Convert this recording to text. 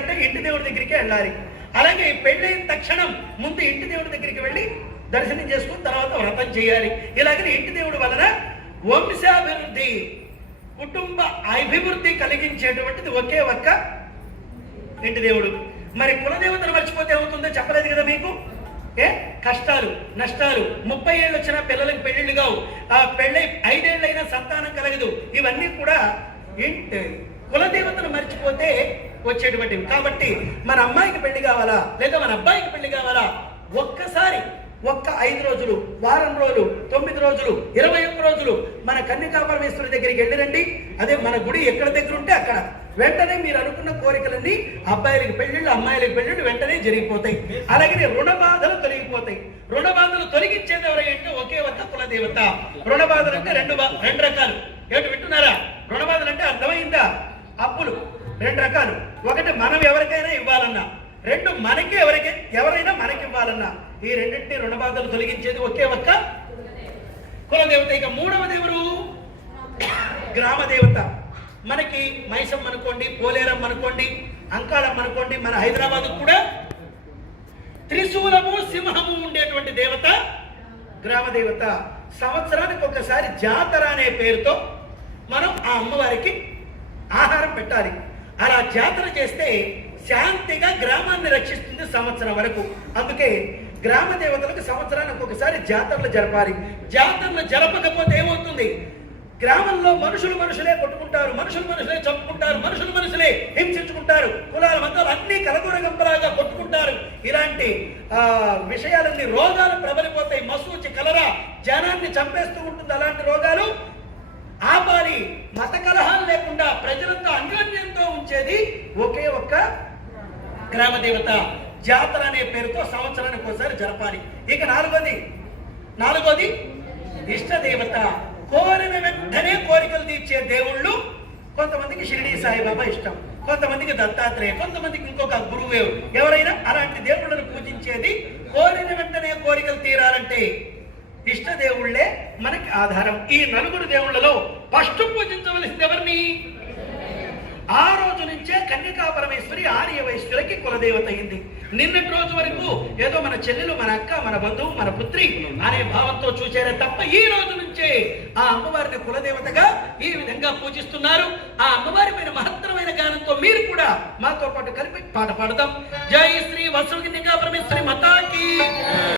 అంటే ఇంటి దేవుడి దగ్గరికి వెళ్ళాలి. అలాగే పెళ్ళైన తక్షణం ముందు ఇంటి దేవుడి దగ్గరికి వెళ్ళి దర్శనం చేసుకుని తర్వాత వ్రతం చేయాలి. ఇలాగని ఇంటి దేవుడి వలన వంశాభివృద్ధి, కుటుంబ అభివృద్ధి కలిగించేటువంటిది ఒకే ఒక్క ఇంటి దేవుడు. మరి కులదేవతను మర్చిపోతే ఏమవుతుందో చెప్పలేదు కదా మీకు. కష్టాలు, నష్టాలు, 30 ఏళ్ళు వచ్చినా పిల్లలకి పెళ్లిళ్ళు కావు, ఆ పెళ్ళై 5 ఏళ్ళైనా సంతానం కలగదు. ఇవన్నీ కూడా కులదేవతను మర్చిపోతే వచ్చేటువంటివి. కాబట్టి మన అమ్మాయికి పెళ్లి కావాలా లేదా మన అబ్బాయికి పెళ్లి కావాలా, ఒక్కసారి 5 రోజులు, వారం రోజులు, 9 రోజులు, 21 రోజులు మన కన్యకా పరమేశ్వరి దగ్గరికి వెళ్ళిరండి. అదే మన గుడి ఎక్కడ దగ్గర ఉంటే అక్కడ వెంటనే మీరు అనుకున్న కోరికలన్నీ అబ్బాయిలకి పెళ్లిళ్ళు, అమ్మాయిలకి పెళ్లిళ్ళు వెంటనే జరిగిపోతాయి. అలాగే రుణ బాధలు తొలగిపోతాయి. రుణ బాధలు తొలగించేది ఎవరంటే ఒకే ఒక్క కులదేవత. రుణ బాధలు అంటే రెండు రకాలు. ఏమిటి వింటున్నారా? రుణ బాధలు అంటే అర్థమైందా? అప్పులు 2 రకాలు. ఒకటి మనం ఎవరికైనా ఇవ్వాలన్నా, 2 మనకి ఎవరైనా మనకి ఇవ్వాలన్నా. ఈ రెండింటిని రుణ బాధలు తొలగించేది ఒకే ఒక్క కులదేవత. ఇక 3వ దేవుడు గ్రామ దేవత. మనకి మైసమ్మ అనుకోండి, పోలేరమ్మ అనుకోండి, అంకాళమ్మ అనుకోండి, మన హైదరాబాద్ కూడా త్రిశూలము సింహము ఉండేటువంటి దేవత గ్రామ దేవత. సంవత్సరానికి ఒకసారి జాతర అనే పేరుతో మనం ఆ అమ్మవారికి ఆహారం పెట్టాలి. అలా జాతర చేస్తే శాంతిగా గ్రామాన్ని రక్షిస్తుంది సంవత్సరం వరకు. అందుకే గ్రామ దేవతలకు సంవత్సరానికి ఒకసారి జాతరలు జరపాలి. జాతరలు జరపకపోతే ఏమవుతుంది? గ్రామంలో మనుషులే కొట్టుకుంటారు, మనుషులే చంపుకుంటారు, మనుషులే హింసించుకుంటారు, కులాల మధ్యలో అన్ని కలగూరగంపలాగా కొట్టుకుంటారు. ఇలాంటి విషయాలన్నీ, రోగాలు ప్రబలిపోతాయి. మసూచి, కలరా జనాన్ని చంపేస్తూ ఉంటుంది. అలాంటి రోగాలు ఆపాలి. మత కలహాలు లేకుండా ప్రజలంతా అన్యోన్యంతో ఉంచేది ఒకే ఒక్క గ్రామ దేవత. జాతర అనే పేరుతో సంవత్సరానికి ఒకసారి జరపాలి. ఇక నాలుగోది ఇష్ట దేవత. కోరిన వెంటనే కోరికలు తీర్చే దేవుళ్ళు. కొంతమందికి షిరిడి సాయిబాబా ఇష్టం, కొంతమందికి దత్తాత్రేయ, కొంతమందికి ఇంకొక గురువేవు. ఎవరైనా అలాంటి దేవుళ్ళను పూజించేది. కోరిన వెంటనే కోరికలు తీరాలంటే ఇష్ట దేవుళ్లే మనకి ఆధారం. ఈ 4 దేవుళ్లలో ఫస్ట్ పూజించవలసింది ఎవరిని? ఆ రోజు నుంచే కన్యకా పరమేశ్వరి ఆర్య వైశ్యులకి కులదేవత అయింది. నిన్నటి రోజు వరకు ఏదో మన చెల్లెలు, మన అక్క, మన బంధువు, మన పుత్రి అనే భావంతో చూచారే తప్ప ఈ రోజు నుంచే ఆ అమ్మవారిని కులదేవతగా ఈ విధంగా పూజిస్తున్నారు. ఆ అమ్మవారి పైన మహత్తరమైన గానంతో మీరు కూడా మాతో పాటు కలిపి పాట పాడదాం. జై శ్రీ వత్సల కన్యకా పరమేశ్వరి మాతాకి.